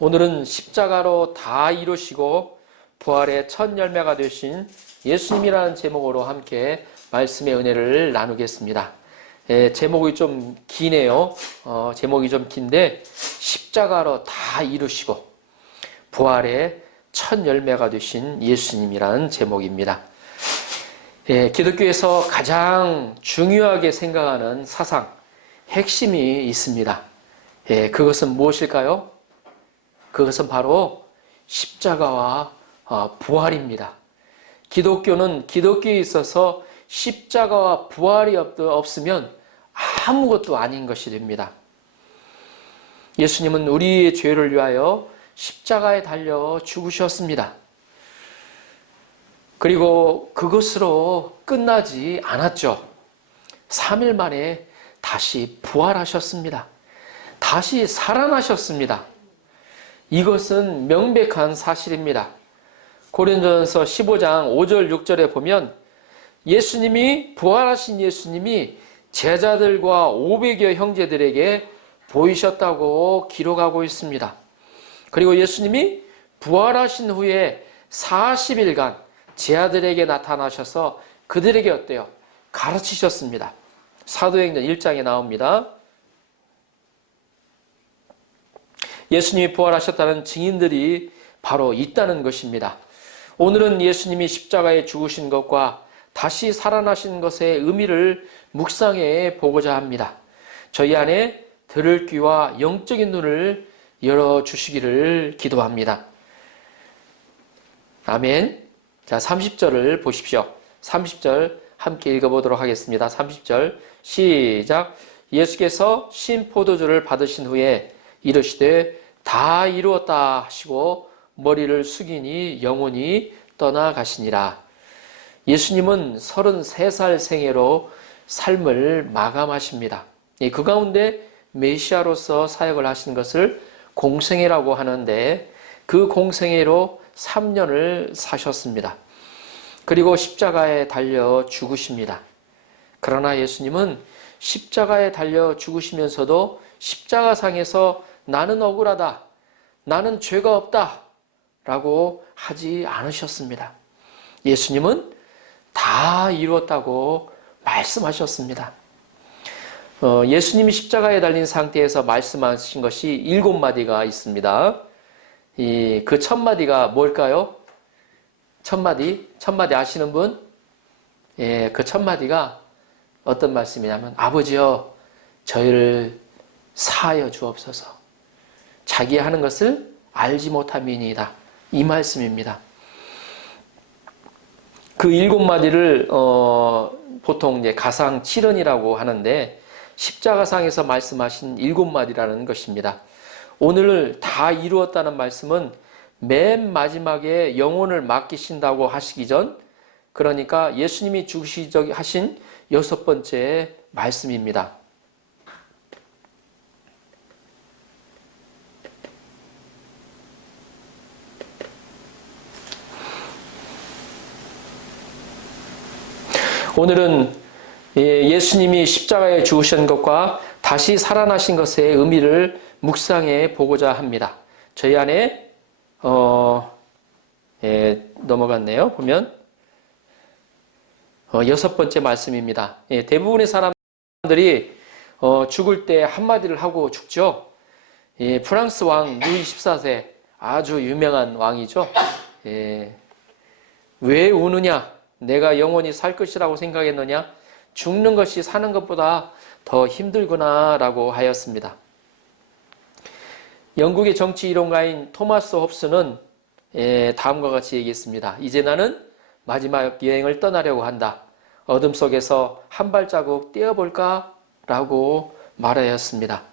오늘은 십자가로 다 이루시고 부활의 첫 열매가 되신 예수님이라는 제목으로 함께 말씀의 은혜를 나누겠습니다. 제목이 좀 기네요. 제목이 좀 긴데 십자가로 다 이루시고 부활의 첫 열매가 되신 예수님이라는 제목입니다. 기독교에서 가장 중요하게 생각하는 사상, 핵심이 있습니다. 그것은 무엇일까요? 그것은 바로 십자가와 부활입니다. 기독교는 기독교에 있어서 십자가와 부활이 없으면 아무것도 아닌 것이 됩니다. 예수님은 우리의 죄를 위하여 십자가에 달려 죽으셨습니다. 그리고 그것으로 끝나지 않았죠. 3일 만에 다시 부활하셨습니다. 다시 살아나셨습니다. 이것은 명백한 사실입니다. 고린도전서 15장 5절 6절에 보면 예수님이 부활하신 예수님이 제자들과 500여 형제들에게 보이셨다고 기록하고 있습니다. 그리고 예수님이 부활하신 후에 40일간 제자들에게 나타나셔서 그들에게 어때요? 가르치셨습니다. 사도행전 1장에 나옵니다. 예수님이 부활하셨다는 증인들이 바로 있다는 것입니다. 오늘은 예수님이 십자가에 죽으신 것과 다시 살아나신 것의 의미를 묵상해 보고자 합니다. 저희 안에 들을 귀와 영적인 눈을 열어주시기를 기도합니다. 아멘. 자, 30절을 보십시오. 30절 함께 읽어보도록 하겠습니다. 30절 시작. 예수께서 신 포도주를 받으신 후에 이르시되 다 이루었다 하시고 머리를 숙이니 영혼이 떠나가시니라. 예수님은 33살 생애로 삶을 마감하십니다. 그 가운데 메시아로서 사역을 하신 것을 공생애라고 하는데 그 공생애로 3년을 사셨습니다. 그리고 십자가에 달려 죽으십니다. 그러나 예수님은 십자가에 달려 죽으시면서도 십자가상에서 나는 억울하다, 나는 죄가 없다 라고 하지 않으셨습니다. 예수님은 다 이루었다고 말씀하셨습니다. 예수님이 십자가에 달린 상태에서 말씀하신 것이 7마디가 있습니다. 그 첫 마디가 뭘까요? 첫 마디 아시는 분? 그 첫 마디가 어떤 말씀이냐면 아버지여 저희를 사하여 주옵소서. 자기 하는 것을 알지 못함이니이다. 이 말씀입니다. 그 7마디를 보통 이제 가상 7언이라고 하는데 십자가상에서 말씀하신 7마디라는 것입니다. 오늘 다 이루었다는 말씀은 맨 마지막에 영혼을 맡기신다고 하시기 전, 그러니까 예수님이 죽으시기 하신 6번째 말씀입니다. 오늘은 예수님이 십자가에 죽으신 것과 다시 살아나신 것의 의미를 묵상해 보고자 합니다. 저희 안에 넘어갔네요. 보면 6번째 말씀입니다. 대부분의 사람들이 죽을 때 한마디를 하고 죽죠. 프랑스 왕 루이 14세 아주 유명한 왕이죠. 왜 우느냐? 내가 영원히 살 것이라고 생각했느냐? 죽는 것이 사는 것보다 더 힘들구나 라고 하였습니다. 영국의 정치 이론가인 토마스 홉스는 다음과 같이 얘기했습니다. 이제 나는 마지막 여행을 떠나려고 한다. 어둠 속에서 한 발자국 떼어볼까? 라고 말하였습니다.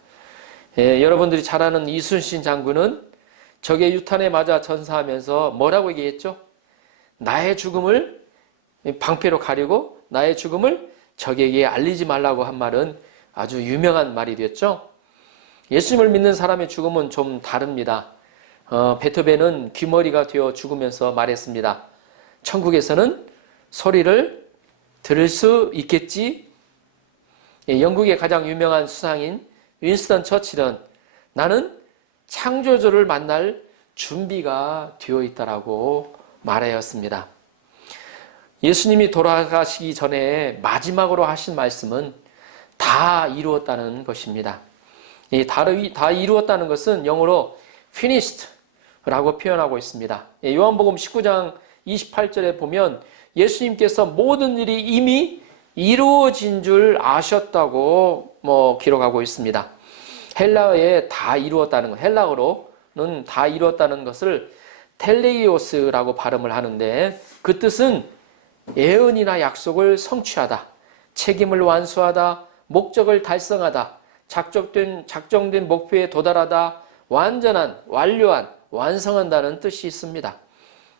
여러분들이 잘 아는 이순신 장군은 적의 유탄에 맞아 전사하면서 뭐라고 얘기했죠? 나의 죽음을 방패로 가리고 나의 죽음을 적에게 알리지 말라고 한 말은 아주 유명한 말이 되었죠. 예수님을 믿는 사람의 죽음은 좀 다릅니다. 베토벤은 귀머리가 되어 죽으면서 말했습니다. 천국에서는 소리를 들을 수 있겠지? 영국의 가장 유명한 수상인 윈스턴 처칠은 나는 창조주를 만날 준비가 되어 있다라고 말하였습니다. 예수님이 돌아가시기 전에 마지막으로 하신 말씀은 다 이루었다는 것입니다. 다 이루었다는 것은 영어로 finished라고 표현하고 있습니다. 요한복음 19장 28절에 보면 예수님께서 모든 일이 이미 이루어진 줄 아셨다고 기록하고 있습니다. 헬라어에 다 이루었다는 것, 헬라어로는 다 이루었다는 것을 텔레이오스라고 발음을 하는데 그 뜻은 예언이나 약속을 성취하다, 책임을 완수하다, 목적을 달성하다, 작정된 목표에 도달하다, 완전한, 완료한, 완성한다는 뜻이 있습니다.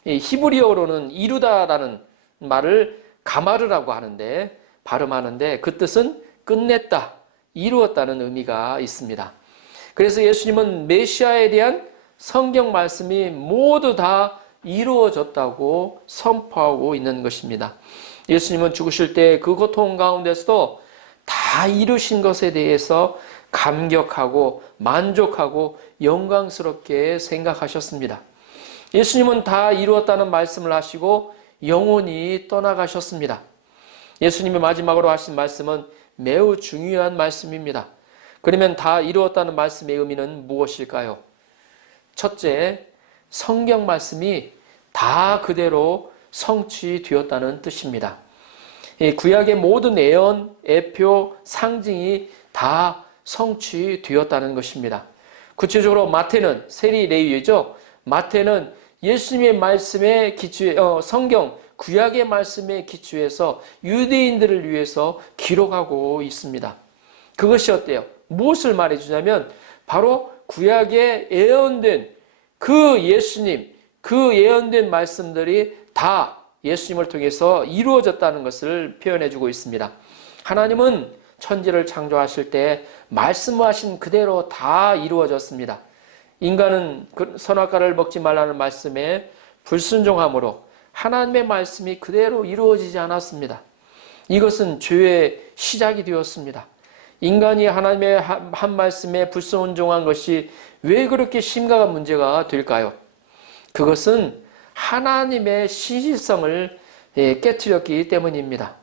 히브리어로는 이루다라는 말을 가마르라고 하는데 발음하는데 그 뜻은 끝냈다, 이루었다는 의미가 있습니다. 그래서 예수님은 메시아에 대한 성경 말씀이 모두 다 이루어졌다고 선포하고 있는 것입니다. 예수님은 죽으실 때 그 고통 가운데서도 다 이루신 것에 대해서 감격하고 만족하고 영광스럽게 생각하셨습니다. 예수님은 다 이루었다는 말씀을 하시고 영원히 떠나가셨습니다. 예수님이 마지막으로 하신 말씀은 매우 중요한 말씀입니다. 그러면 다 이루었다는 말씀의 의미는 무엇일까요? 첫째, 성경 말씀이 다 그대로 성취되었다는 뜻입니다. 구약의 모든 예언, 예표, 상징이 다 성취되었다는 것입니다. 구체적으로 마태는 세리 레위죠. 마태는 예수님의 말씀에 기초해 성경 구약의 말씀에 기초해서 유대인들을 위해서 기록하고 있습니다. 그것이 어때요? 무엇을 말해주냐면 바로 구약에 예언된 그 예수님, 그 예언된 말씀들이 다 예수님을 통해서 이루어졌다는 것을 표현해주고 있습니다. 하나님은 천지를 창조하실 때 말씀하신 그대로 다 이루어졌습니다. 인간은 선악과를 먹지 말라는 말씀에 불순종함으로 하나님의 말씀이 그대로 이루어지지 않았습니다. 이것은 죄의 시작이 되었습니다. 인간이 하나님의 한 말씀에 불순종한 것이 왜 그렇게 심각한 문제가 될까요? 그것은 하나님의 신실성을 깨트렸기 때문입니다.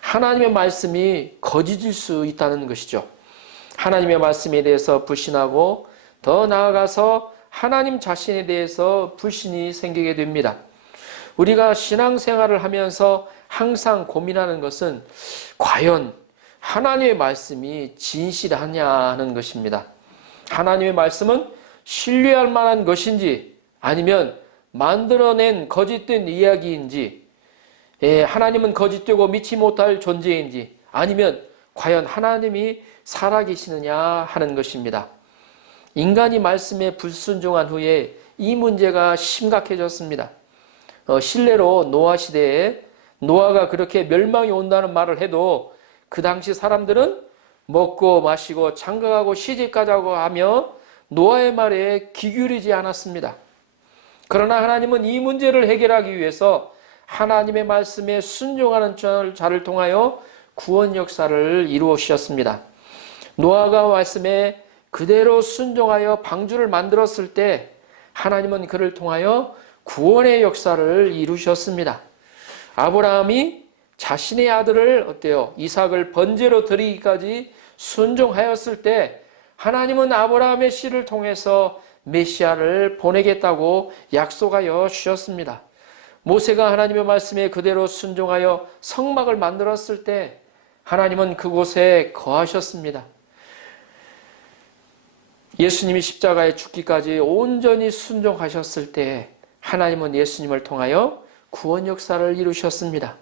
하나님의 말씀이 거짓일 수 있다는 것이죠. 하나님의 말씀에 대해서 불신하고 더 나아가서 하나님 자신에 대해서 불신이 생기게 됩니다. 우리가 신앙생활을 하면서 항상 고민하는 것은 과연 하나님의 말씀이 진실하냐 하는 것입니다. 하나님의 말씀은 신뢰할 만한 것인지 아니면 만들어낸 거짓된 이야기인지, 하나님은 거짓되고 믿지 못할 존재인지 아니면 과연 하나님이 살아계시느냐 하는 것입니다. 인간이 말씀에 불순종한 후에 이 문제가 심각해졌습니다. 실례로 노아 시대에 노아가 그렇게 멸망이 온다는 말을 해도 그 당시 사람들은 먹고 마시고 장가가고 시집가자고 하며 노아의 말에 귀 기울이지 않았습니다. 그러나 하나님은 이 문제를 해결하기 위해서 하나님의 말씀에 순종하는 자를 통하여 구원 역사를 이루으셨습니다. 노아가 말씀에 그대로 순종하여 방주를 만들었을 때 하나님은 그를 통하여 구원의 역사를 이루셨습니다. 아브라함이 자신의 아들을 이삭을 번제로 드리기까지 순종하였을 때 하나님은 아브라함의 씨를 통해서 메시아를 보내겠다고 약속하여 주셨습니다. 모세가 하나님의 말씀에 그대로 순종하여 성막을 만들었을 때 하나님은 그곳에 거하셨습니다. 예수님이 십자가에 죽기까지 온전히 순종하셨을 때 하나님은 예수님을 통하여 구원 역사를 이루셨습니다.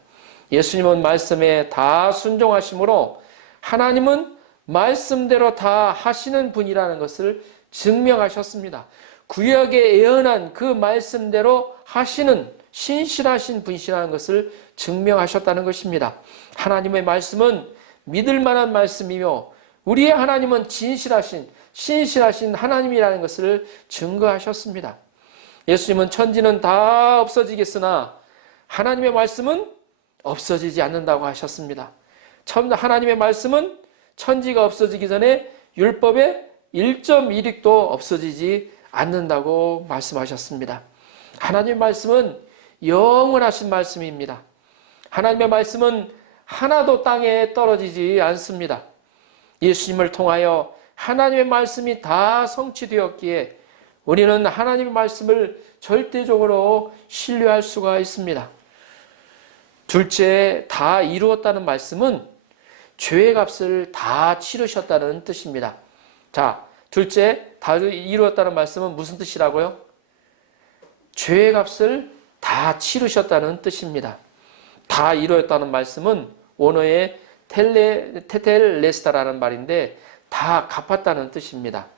예수님은 말씀에 다 순종하심으로 하나님은 말씀대로 다 하시는 분이라는 것을 증명하셨습니다. 구약에 예언한 그 말씀대로 하시는 신실하신 분이시라는 것을 증명하셨다는 것입니다. 하나님의 말씀은 믿을 만한 말씀이며 우리의 하나님은 신실하신 하나님이라는 것을 증거하셨습니다. 예수님은 천지는 다 없어지겠으나 하나님의 말씀은 없어지지 않는다고 하셨습니다. 하나님의 말씀은 천지가 없어지기 전에 율법에 1.1획도 없어지지 않는다고 말씀하셨습니다. 하나님의 말씀은 영원하신 말씀입니다. 하나님의 말씀은 하나도 땅에 떨어지지 않습니다. 예수님을 통하여 하나님의 말씀이 다 성취되었기에 우리는 하나님의 말씀을 절대적으로 신뢰할 수가 있습니다. 둘째, 다 이루었다는 말씀은 죄의 값을 다 치르셨다는 뜻입니다. 자, 둘째, 다 이루었다는 말씀은 무슨 뜻이라고요? 죄의 값을 다 치르셨다는 뜻입니다. 다 이루었다는 말씀은 원어의 테텔레스타라는 말인데 다 갚았다는 뜻입니다.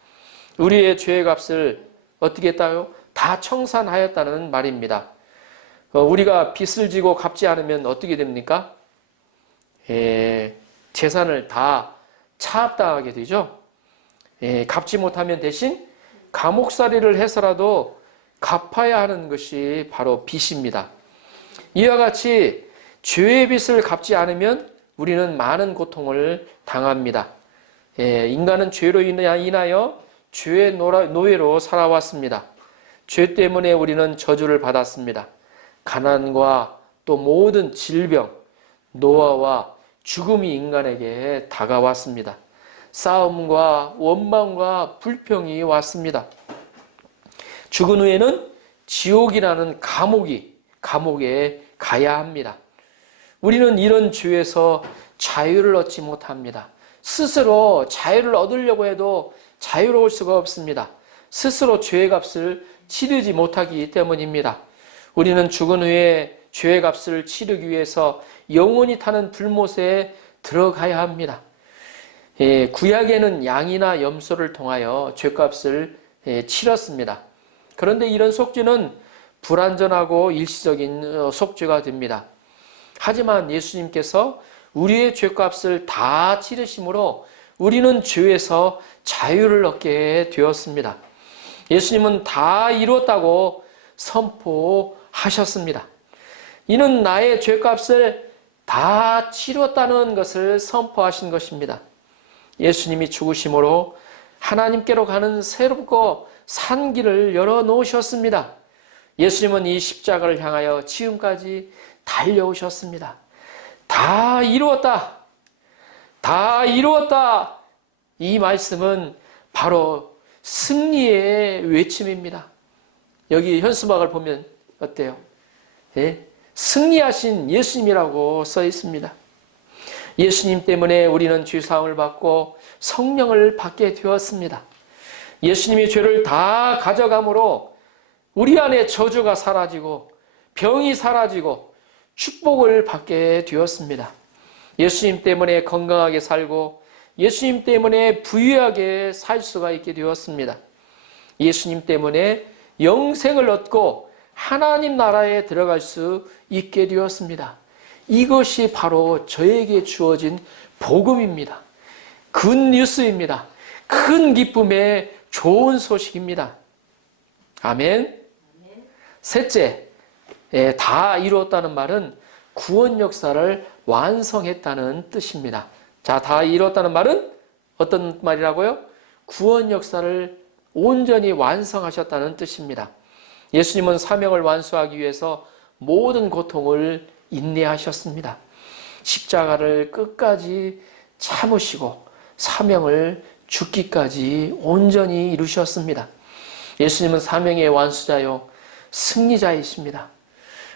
우리의 죄의 값을 어떻게 했다요? 다 청산하였다는 말입니다. 우리가 빚을 지고 갚지 않으면 어떻게 됩니까? 재산을 다 차압당하게 되죠. 갚지 못하면 대신 감옥살이를 해서라도 갚아야 하는 것이 바로 빚입니다. 이와 같이 죄의 빚을 갚지 않으면 우리는 많은 고통을 당합니다. 인간은 죄로 인하여 죄의 노예로 살아왔습니다. 죄 때문에 우리는 저주를 받았습니다. 가난과 또 모든 질병, 노화와 죽음이 인간에게 다가왔습니다. 싸움과 원망과 불평이 왔습니다. 죽은 후에는 지옥이라는 감옥에 가야 합니다. 우리는 이런 죄에서 자유를 얻지 못합니다. 스스로 자유를 얻으려고 해도 자유로울 수가 없습니다. 스스로 죄의 값을 치르지 못하기 때문입니다. 우리는 죽은 후에 죄의 값을 치르기 위해서 영원히 타는 불못에 들어가야 합니다. 구약에는 양이나 염소를 통하여 죄값을 치렀습니다. 그런데 이런 속죄는 불완전하고 일시적인 속죄가 됩니다. 하지만 예수님께서 우리의 죄값을 다 치르심으로 우리는 죄에서 자유를 얻게 되었습니다. 예수님은 다 이루었다고 선포하셨습니다. 이는 나의 죄값을 다 치루었다는 것을 선포하신 것입니다. 예수님이 죽으심으로 하나님께로 가는 새롭고 산 길을 열어놓으셨습니다. 예수님은 이 십자가를 향하여 지금까지 달려오셨습니다. 다 이루었다. 다 이루었다. 이 말씀은 바로 승리의 외침입니다. 여기 현수막을 보면 어때요? 승리하신 예수님이라고 써 있습니다. 예수님 때문에 우리는 죄사함을 받고 성령을 받게 되었습니다. 예수님이 죄를 다 가져감으로 우리 안에 저주가 사라지고 병이 사라지고 축복을 받게 되었습니다. 예수님 때문에 건강하게 살고 예수님 때문에 부유하게 살 수가 있게 되었습니다. 예수님 때문에 영생을 얻고 하나님 나라에 들어갈 수 있게 되었습니다. 이것이 바로 저에게 주어진 복음입니다. 굿뉴스입니다. 큰 기쁨의 좋은 소식입니다. 아멘. 셋째, 다 이루었다는 말은 구원 역사를 완성했다는 뜻입니다. 자, 다 이루었다는 말은 어떤 말이라고요? 구원 역사를 온전히 완성하셨다는 뜻입니다. 예수님은 사명을 완수하기 위해서 모든 고통을 인내하셨습니다. 십자가를 끝까지 참으시고 사명을 죽기까지 온전히 이루셨습니다. 예수님은 사명의 완수자요 승리자이십니다.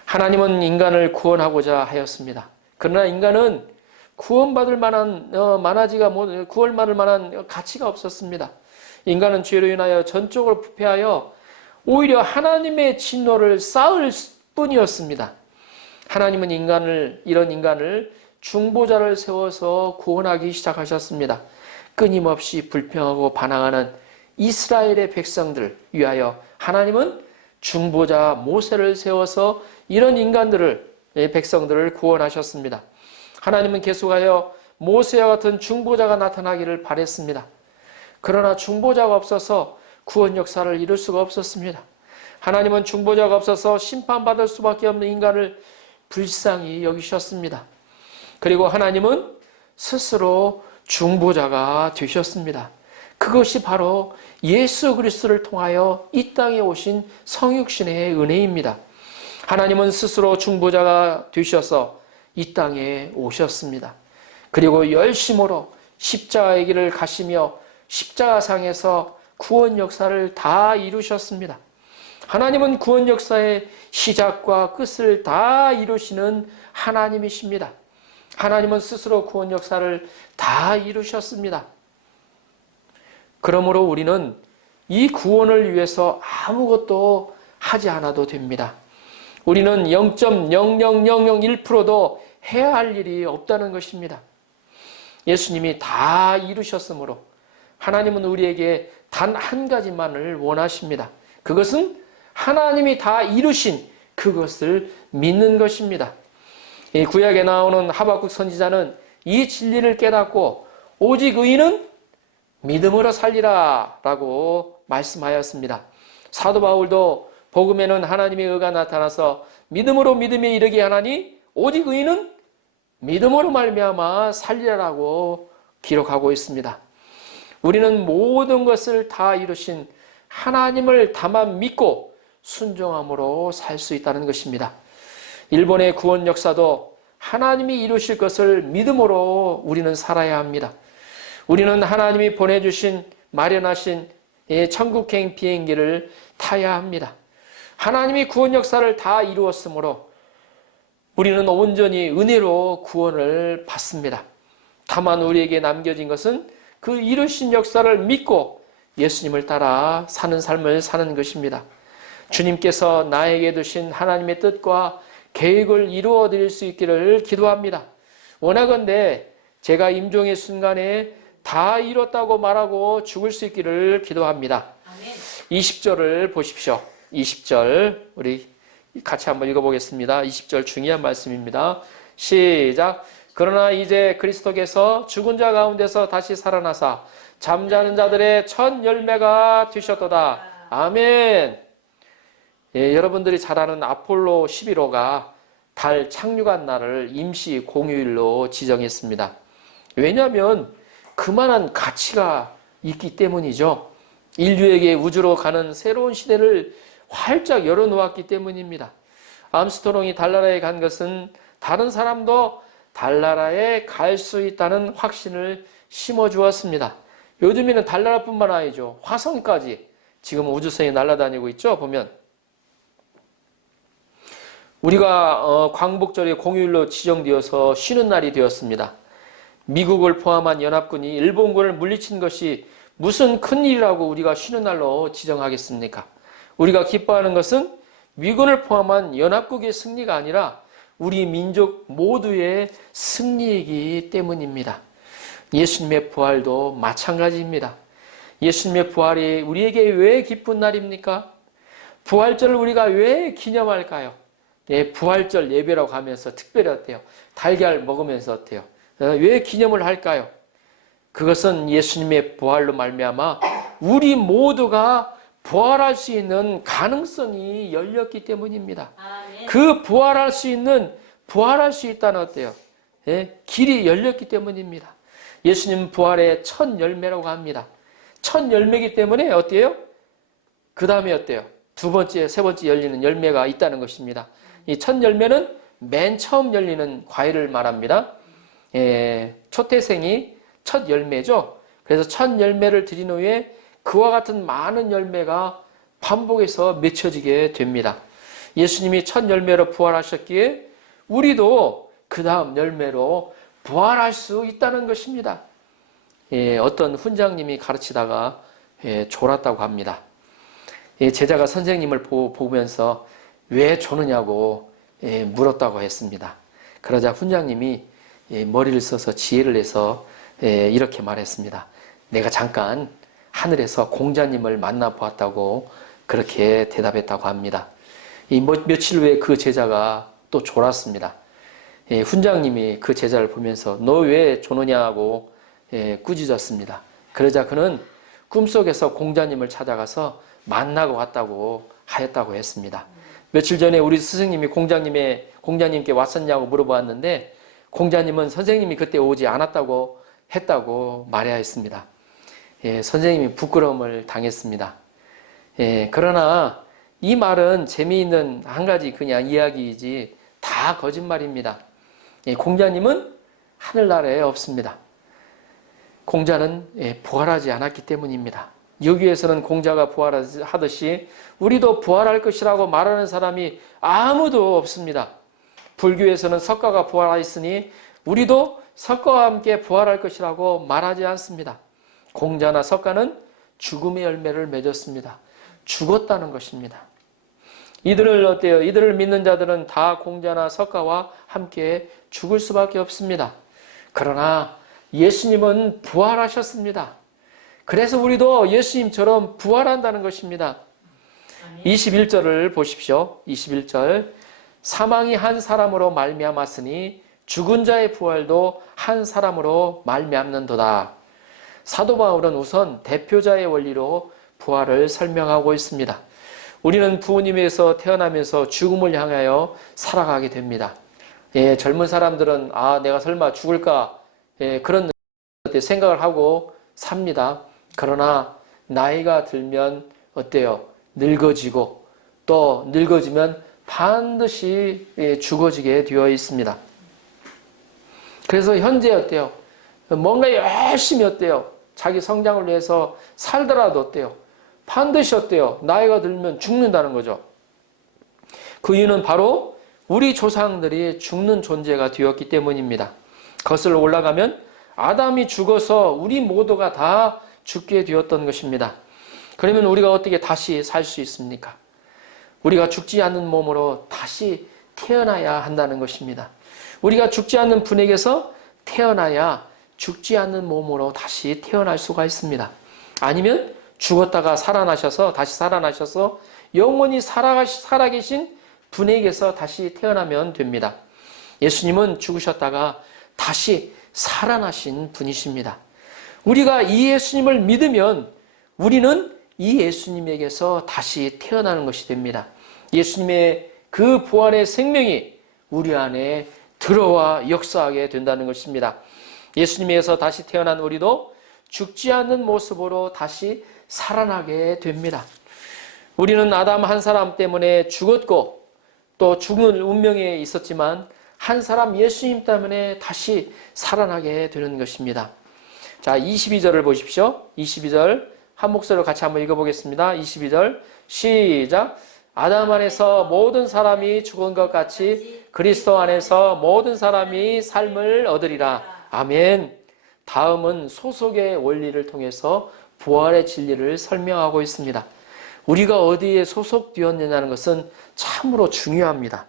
하나님은 인간을 구원하고자 하였습니다. 그러나 인간은 구원받을 만한 구원받을 만한 가치가 없었습니다. 인간은 죄로 인하여 전적으로 부패하여 오히려 하나님의 진노를 쌓을 뿐이었습니다. 하나님은 이런 인간을 중보자를 세워서 구원하기 시작하셨습니다. 끊임없이 불평하고 반항하는 이스라엘의 백성들을 위하여 하나님은 중보자 모세를 세워서 이런 백성들을 구원하셨습니다. 하나님은 계속하여 모세와 같은 중보자가 나타나기를 바랬습니다. 그러나 중보자가 없어서 구원 역사를 이룰 수가 없었습니다. 하나님은 중보자가 없어서 심판받을 수밖에 없는 인간을 불쌍히 여기셨습니다. 그리고 하나님은 스스로 중보자가 되셨습니다. 그것이 바로 예수 그리스도를 통하여 이 땅에 오신 성육신의 은혜입니다. 하나님은 스스로 중보자가 되셔서 이 땅에 오셨습니다. 그리고 열심으로 십자가의 길을 가시며 십자가상에서 구원 역사를 다 이루셨습니다. 하나님은 구원 역사의 시작과 끝을 다 이루시는 하나님이십니다. 하나님은 스스로 구원 역사를 다 이루셨습니다. 그러므로 우리는 이 구원을 위해서 아무것도 하지 않아도 됩니다. 우리는 0.00001%도 해야 할 일이 없다는 것입니다. 예수님이 다 이루셨으므로 하나님은 우리에게 단 한 가지만을 원하십니다. 그것은 하나님이 다 이루신 그것을 믿는 것입니다. 이 구약에 나오는 하박국 선지자는 이 진리를 깨닫고 오직 의인은 믿음으로 살리라 라고 말씀하였습니다. 사도 바울도 복음에는 하나님의 의가 나타나서 믿음으로 믿음에 이르게 하나니 오직 의인은 믿음으로 말미암아 살리라라고 기록하고 있습니다. 우리는 모든 것을 다 이루신 하나님을 다만 믿고 순종함으로 살 수 있다는 것입니다. 일본의 구원 역사도 하나님이 이루실 것을 믿음으로 우리는 살아야 합니다. 우리는 하나님이 보내주신 마련하신 천국행 비행기를 타야 합니다. 하나님이 구원 역사를 다 이루었으므로 우리는 온전히 은혜로 구원을 받습니다. 다만 우리에게 남겨진 것은 그 이루신 역사를 믿고 예수님을 따라 사는 삶을 사는 것입니다. 주님께서 나에게 두신 하나님의 뜻과 계획을 이루어 드릴 수 있기를 기도합니다. 원하건대 제가 임종의 순간에 다 이뤘다고 말하고 죽을 수 있기를 기도합니다. 아멘. 20절을 보십시오. 20절 우리 같이 한번 읽어보겠습니다. 20절 중요한 말씀입니다. 시작. 그러나 이제 그리스도께서 죽은 자 가운데서 다시 살아나사 잠자는 자들의 첫 열매가 되셨도다. 아멘. 예, 여러분들이 잘 아는 아폴로 11호가 달 착륙한 날을 임시 공휴일로 지정했습니다. 왜냐하면 그만한 가치가 있기 때문이죠. 인류에게 우주로 가는 새로운 시대를 활짝 열어놓았기 때문입니다. 암스트롱이 달나라에 간 것은 다른 사람도 달나라에 갈 수 있다는 확신을 심어주었습니다. 요즘에는 달나라뿐만 아니죠. 화성까지 지금 우주선이 날아다니고 있죠. 보면 우리가 광복절이 공휴일로 지정되어서 쉬는 날이 되었습니다. 미국을 포함한 연합군이 일본군을 물리친 것이 무슨 큰일이라고 우리가 쉬는 날로 지정하겠습니까? 우리가 기뻐하는 것은 미군을 포함한 연합국의 승리가 아니라 우리 민족 모두의 승리이기 때문입니다. 예수님의 부활도 마찬가지입니다. 예수님의 부활이 우리에게 왜 기쁜 날입니까? 부활절을 우리가 왜 기념할까요? 예, 부활절 예배라고 하면서 특별히 어때요? 달걀 먹으면서 어때요? 왜 기념을 할까요? 그것은 예수님의 부활로 말미암아 우리 모두가 부활할 수 있는 가능성이 열렸기 때문입니다. 그 부활할 수 있다는 어때요? 예? 길이 열렸기 때문입니다. 예수님 부활의 첫 열매라고 합니다. 첫 열매이기 때문에 어때요? 그 다음에 어때요? 두 번째, 세 번째 열리는 열매가 있다는 것입니다. 이 첫 열매는 맨 처음 열리는 과일을 말합니다. 초태생이 첫 열매죠. 그래서 첫 열매를 드린 후에 그와 같은 많은 열매가 반복해서 맺혀지게 됩니다. 예수님이 첫 열매로 부활하셨기에 우리도 그 다음 열매로 부활할 수 있다는 것입니다. 어떤 훈장님이 가르치다가 졸았다고 합니다. 제자가 선생님을 보면서 왜 조느냐고 물었다고 했습니다. 그러자 훈장님이 머리를 써서 지혜를 내서 이렇게 말했습니다. 내가 잠깐 하늘에서 공자님을 만나보았다고 그렇게 대답했다고 합니다. 며칠 후에 그 제자가 또 졸았습니다. 훈장님이 그 제자를 보면서 너 왜 조느냐고 꾸짖었습니다. 그러자 그는 꿈속에서 공자님을 찾아가서 만나고 왔다고 하였다고 했습니다. 며칠 전에 우리 스승님이 공자님께 왔었냐고 물어보았는데 공자님은 선생님이 그때 오지 않았다고 했다고 말해야 했습니다. 선생님이 부끄러움을 당했습니다. 그러나 이 말은 재미있는 한 가지 그냥 이야기이지 다 거짓말입니다. 공자님은 하늘나라에 없습니다. 공자는 부활하지 않았기 때문입니다. 여기에서는 공자가 부활하듯이 우리도 부활할 것이라고 말하는 사람이 아무도 없습니다. 불교에서는 석가가 부활하였으니 우리도 석가와 함께 부활할 것이라고 말하지 않습니다. 공자나 석가는 죽음의 열매를 맺었습니다. 죽었다는 것입니다. 이들을 어때요? 이들을 믿는 자들은 다 공자나 석가와 함께 죽을 수밖에 없습니다. 그러나 예수님은 부활하셨습니다. 그래서 우리도 예수님처럼 부활한다는 것입니다. 21절을 보십시오. 21절. 사망이 한 사람으로 말미암았으니 죽은 자의 부활도 한 사람으로 말미암는도다. 사도 바울은 우선 대표자의 원리로 부활을 설명하고 있습니다. 우리는 부모님에서 태어나면서 죽음을 향하여 살아가게 됩니다. 젊은 사람들은 내가 설마 죽을까 그런 생각을 하고 삽니다. 그러나 나이가 들면 어때요? 늙어지고 또 늙어지면 반드시 죽어지게 되어 있습니다. 그래서 현재 어때요? 뭔가 열심히 어때요? 자기 성장을 위해서 살더라도 어때요? 반드시 어때요? 나이가 들면 죽는다는 거죠. 그 이유는 바로 우리 조상들이 죽는 존재가 되었기 때문입니다. 거슬러 올라가면 아담이 죽어서 우리 모두가 다 죽게 되었던 것입니다. 그러면 우리가 어떻게 다시 살 수 있습니까? 우리가 죽지 않는 몸으로 다시 태어나야 한다는 것입니다. 우리가 죽지 않는 분에게서 태어나야 죽지 않는 몸으로 다시 태어날 수가 있습니다. 아니면 죽었다가 살아나셔서 다시 살아나셔서 영원히 살아계신 분에게서 다시 태어나면 됩니다. 예수님은 죽으셨다가 다시 살아나신 분이십니다. 우리가 이 예수님을 믿으면 우리는 이 예수님에게서 다시 태어나는 것이 됩니다. 예수님의 그 부활의 생명이 우리 안에 들어와 역사하게 된다는 것입니다. 예수님에게서 다시 태어난 우리도 죽지 않는 모습으로 다시 살아나게 됩니다. 우리는 아담 한 사람 때문에 죽었고 또 죽는 운명에 있었지만 한 사람 예수님 때문에 다시 살아나게 되는 것입니다. 자, 22절을 보십시오. 22절 한 목소리로 같이 한번 읽어보겠습니다. 22절 시작. 아담 안에서 모든 사람이 죽은 것 같이 그리스도 안에서 모든 사람이 삶을 얻으리라. 아멘. 다음은 소속의 원리를 통해서 부활의 진리를 설명하고 있습니다. 우리가 어디에 소속되었느냐는 것은 참으로 중요합니다.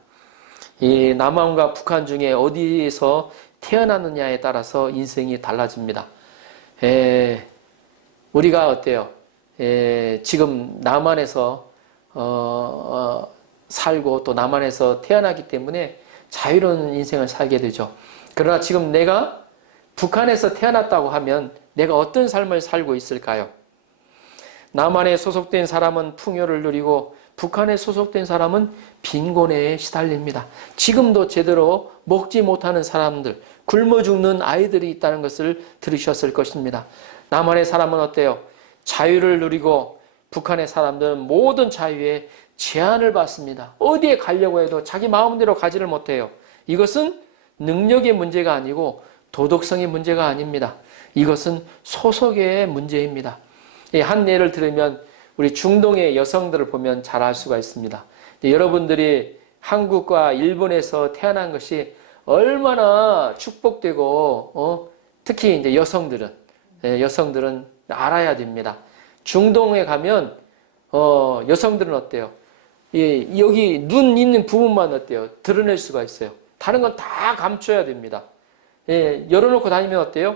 이 남한과 북한 중에 어디에서 태어났느냐에 따라서 인생이 달라집니다. 우리가 어때요? 지금 남한에서 살고 또 남한에서 태어나기 때문에 자유로운 인생을 살게 되죠. 그러나 지금 내가 북한에서 태어났다고 하면 내가 어떤 삶을 살고 있을까요? 남한에 소속된 사람은 풍요를 누리고 북한에 소속된 사람은 빈곤에 시달립니다. 지금도 제대로 먹지 못하는 사람들, 굶어 죽는 아이들이 있다는 것을 들으셨을 것입니다. 남한의 사람은 어때요? 자유를 누리고 북한의 사람들은 모든 자유에 제한을 받습니다. 어디에 가려고 해도 자기 마음대로 가지를 못해요. 이것은 능력의 문제가 아니고 도덕성의 문제가 아닙니다. 이것은 소속의 문제입니다. 한 예를 들으면 우리 중동의 여성들을 보면 잘 알 수가 있습니다. 여러분들이 한국과 일본에서 태어난 것이 얼마나 축복되고 특히 이제 여성들은 알아야 됩니다. 중동에 가면 여성들은 어때요? 여기 눈 있는 부분만 어때요? 드러낼 수가 있어요. 다른 건 다 감춰야 됩니다. 열어놓고 다니면 어때요?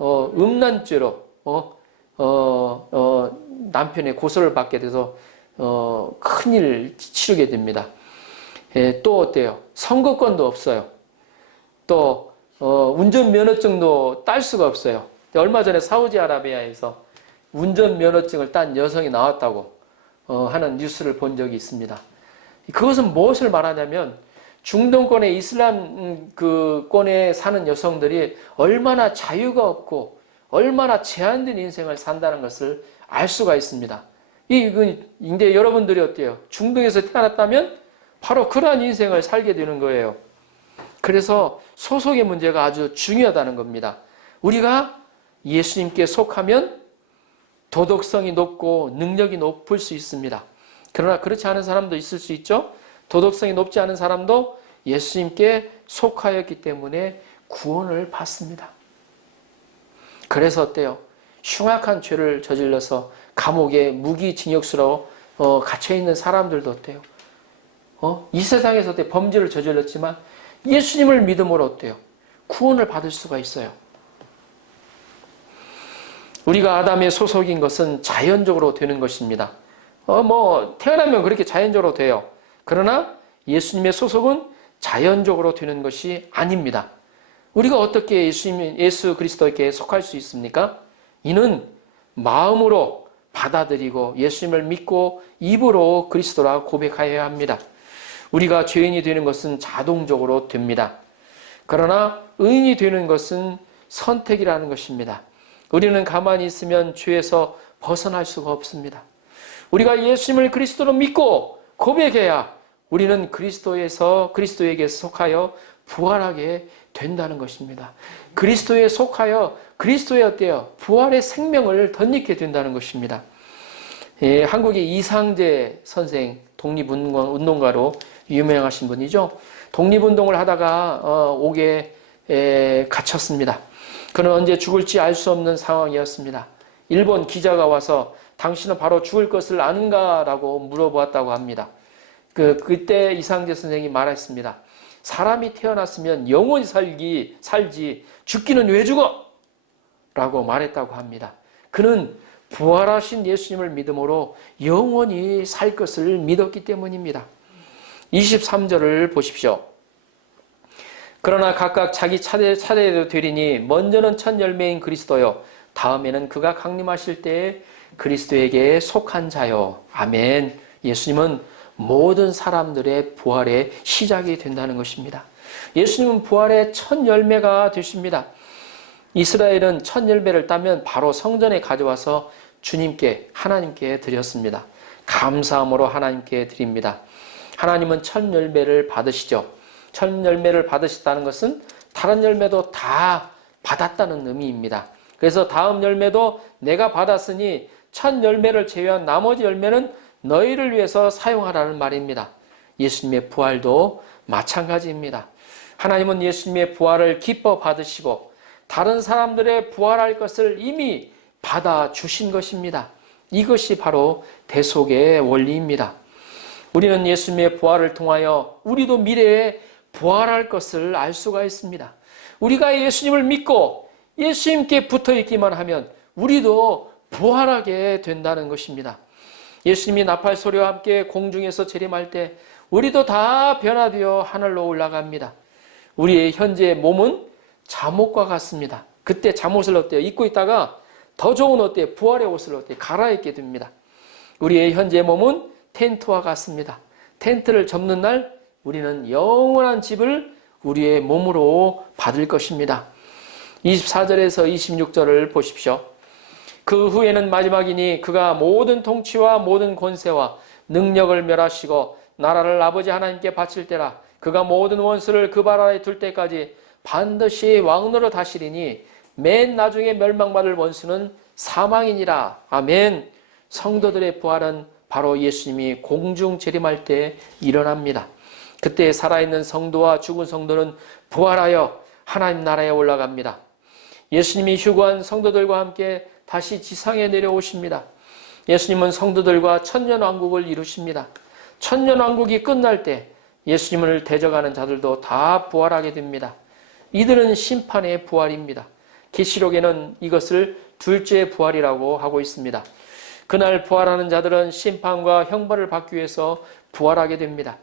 음란죄로 남편의 고소를 받게 돼서 큰일 치르게 됩니다. 또 어때요? 선거권도 없어요. 또 운전면허증도 딸 수가 없어요. 얼마 전에 사우디아라비아에서 운전면허증을 딴 여성이 나왔다고 하는 뉴스를 본 적이 있습니다. 그것은 무엇을 말하냐면 중동권의 이슬람권에 사는 여성들이 얼마나 자유가 없고 얼마나 제한된 인생을 산다는 것을 알 수가 있습니다. 이제 여러분들이 어때요? 중동에서 태어났다면 바로 그러한 인생을 살게 되는 거예요. 그래서 소속의 문제가 아주 중요하다는 겁니다. 우리가 예수님께 속하면 도덕성이 높고 능력이 높을 수 있습니다. 그러나 그렇지 않은 사람도 있을 수 있죠. 도덕성이 높지 않은 사람도 예수님께 속하였기 때문에 구원을 받습니다. 그래서 어때요? 흉악한 죄를 저질러서 감옥에 무기징역수로 갇혀있는 사람들도 어때요? 이 세상에서 어때요? 범죄를 저질렀지만 예수님을 믿음으로 어때요? 구원을 받을 수가 있어요. 우리가 아담의 소속인 것은 자연적으로 되는 것입니다. 태어나면 그렇게 자연적으로 돼요. 그러나 예수님의 소속은 자연적으로 되는 것이 아닙니다. 우리가 어떻게 예수 그리스도에게 속할 수 있습니까? 이는 마음으로 받아들이고 예수님을 믿고 입으로 그리스도라 고백하여야 합니다. 우리가 죄인이 되는 것은 자동적으로 됩니다. 그러나 의인이 되는 것은 선택이라는 것입니다. 우리는 가만히 있으면 죄에서 벗어날 수가 없습니다. 우리가 예수님을 그리스도로 믿고 고백해야 우리는 그리스도에게 속하여 부활하게 된다는 것입니다. 그리스도에 속하여 그리스도의 어때요? 부활의 생명을 덧입게 된다는 것입니다. 한국의 이상재 선생, 독립운동가로 유명하신 분이죠. 독립운동을 하다가 옥에 갇혔습니다. 그는 언제 죽을지 알 수 없는 상황이었습니다. 일본 기자가 와서 당신은 바로 죽을 것을 아는가? 라고 물어보았다고 합니다. 그때 이상재 선생이 말했습니다. 사람이 태어났으면 영원히 살지 죽기는 왜 죽어? 라고 말했다고 합니다. 그는 부활하신 예수님을 믿음으로 영원히 살 것을 믿었기 때문입니다. 23절을 보십시오. 그러나 각각 자기 차례대로 되리니 먼저는 첫 열매인 그리스도요 다음에는 그가 강림하실 때에 그리스도에게 속한 자요. 아멘. 예수님은 모든 사람들의 부활의 시작이 된다는 것입니다. 예수님은 부활의 첫 열매가 되십니다. 이스라엘은 첫 열매를 따면 바로 성전에 가져와서 주님께 하나님께 드렸습니다. 감사함으로 하나님께 드립니다. 하나님은 첫 열매를 받으시죠. 첫 열매를 받으셨다는 것은 다른 열매도 다 받았다는 의미입니다. 그래서 다음 열매도 내가 받았으니 첫 열매를 제외한 나머지 열매는 너희를 위해서 사용하라는 말입니다. 예수님의 부활도 마찬가지입니다. 하나님은 예수님의 부활을 기뻐 받으시고 다른 사람들의 부활할 것을 이미 받아주신 것입니다. 이것이 바로 대속의 원리입니다. 우리는 예수님의 부활을 통하여 우리도 미래에 부활할 것을 알 수가 있습니다. 우리가 예수님을 믿고 예수님께 붙어있기만 하면 우리도 부활하게 된다는 것입니다. 예수님이 나팔 소리와 함께 공중에서 재림할 때 우리도 다 변화되어 하늘로 올라갑니다. 우리의 현재 몸은 잠옷과 같습니다. 그때 잠옷을 어때요? 입고 있다가 더 좋은 어때요? 부활의 옷을 어때요? 갈아입게 됩니다. 우리의 현재 몸은 텐트와 같습니다. 텐트를 접는 날 우리는 영원한 집을 우리의 몸으로 받을 것입니다. 24절에서 26절을 보십시오. 그 후에는 마지막이니 그가 모든 통치와 모든 권세와 능력을 멸하시고 나라를 아버지 하나님께 바칠 때라. 그가 모든 원수를 그 발 아래 둘 때까지 반드시 왕노로 다시리니 맨 나중에 멸망받을 원수는 사망이니라. 아멘. 성도들의 부활은 바로 예수님이 공중 재림할 때 일어납니다. 그때 살아있는 성도와 죽은 성도는 부활하여 하나님 나라에 올라갑니다. 예수님이 휴거한 성도들과 함께 다시 지상에 내려오십니다. 예수님은 성도들과 천년왕국을 이루십니다. 천년왕국이 끝날 때 예수님을 대적하는 자들도 다 부활하게 됩니다. 이들은 심판의 부활입니다. 계시록에는 이것을 둘째 부활이라고 하고 있습니다. 그날 부활하는 자들은 심판과 형벌을 받기 위해서 부활하게 됩니다.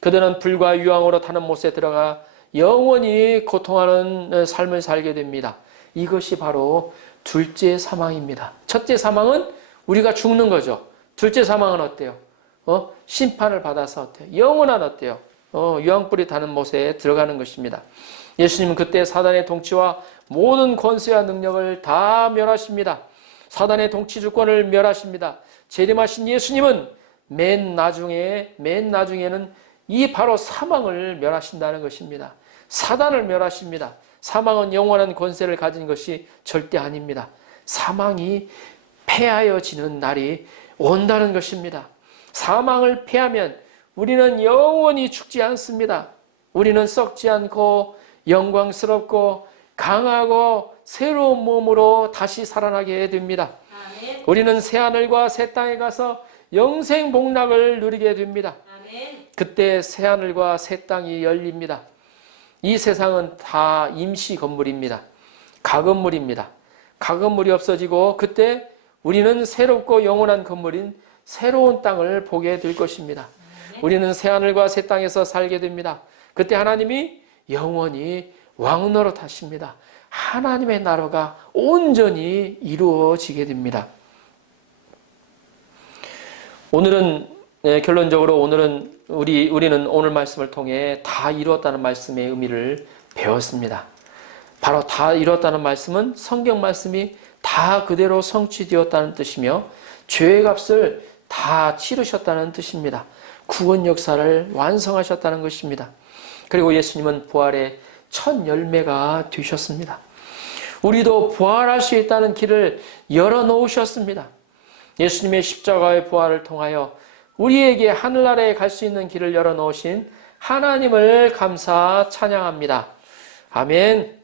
그들은 불과 유황으로 타는 못에 들어가 영원히 고통하는 삶을 살게 됩니다. 이것이 바로 둘째 사망입니다. 첫째 사망은 우리가 죽는 거죠. 둘째 사망은 어때요? 심판을 받아서 어때요? 영원한 어때요? 유황불이 타는 못에 들어가는 것입니다. 예수님은 그때 사단의 통치와 모든 권세와 능력을 다 멸하십니다. 사단의 통치 주권을 멸하십니다. 재림하신 예수님은 맨 나중에는 이 바로 사망을 멸하신다는 것입니다. 사단을 멸하십니다. 사망은 영원한 권세를 가진 것이 절대 아닙니다. 사망이 패하여지는 날이 온다는 것입니다. 사망을 패하면 우리는 영원히 죽지 않습니다. 우리는 썩지 않고 영광스럽고 강하고 새로운 몸으로 다시 살아나게 됩니다. 아멘. 우리는 새하늘과 새 땅에 가서 영생 복락을 누리게 됩니다. 아멘. 그때 새하늘과 새 땅이 열립니다. 이 세상은 다 임시 건물입니다. 가건물입니다. 가건물이 없어지고 그때 우리는 새롭고 영원한 건물인 새로운 땅을 보게 될 것입니다. 우리는 새하늘과 새 땅에서 살게 됩니다. 그때 하나님이 영원히 왕노릇하십니다. 하나님의 나라가 온전히 이루어지게 됩니다. 결론적으로 우리는 오늘 말씀을 통해 다 이루었다는 말씀의 의미를 배웠습니다. 바로 다 이루었다는 말씀은 성경 말씀이 다 그대로 성취되었다는 뜻이며 죄의 값을 다 치르셨다는 뜻입니다. 구원 역사를 완성하셨다는 것입니다. 그리고 예수님은 부활의 첫 열매가 되셨습니다. 우리도 부활할 수 있다는 길을 열어놓으셨습니다. 예수님의 십자가의 부활을 통하여 우리에게 하늘나라에 갈 수 있는 길을 열어놓으신 하나님을 감사 찬양합니다. 아멘.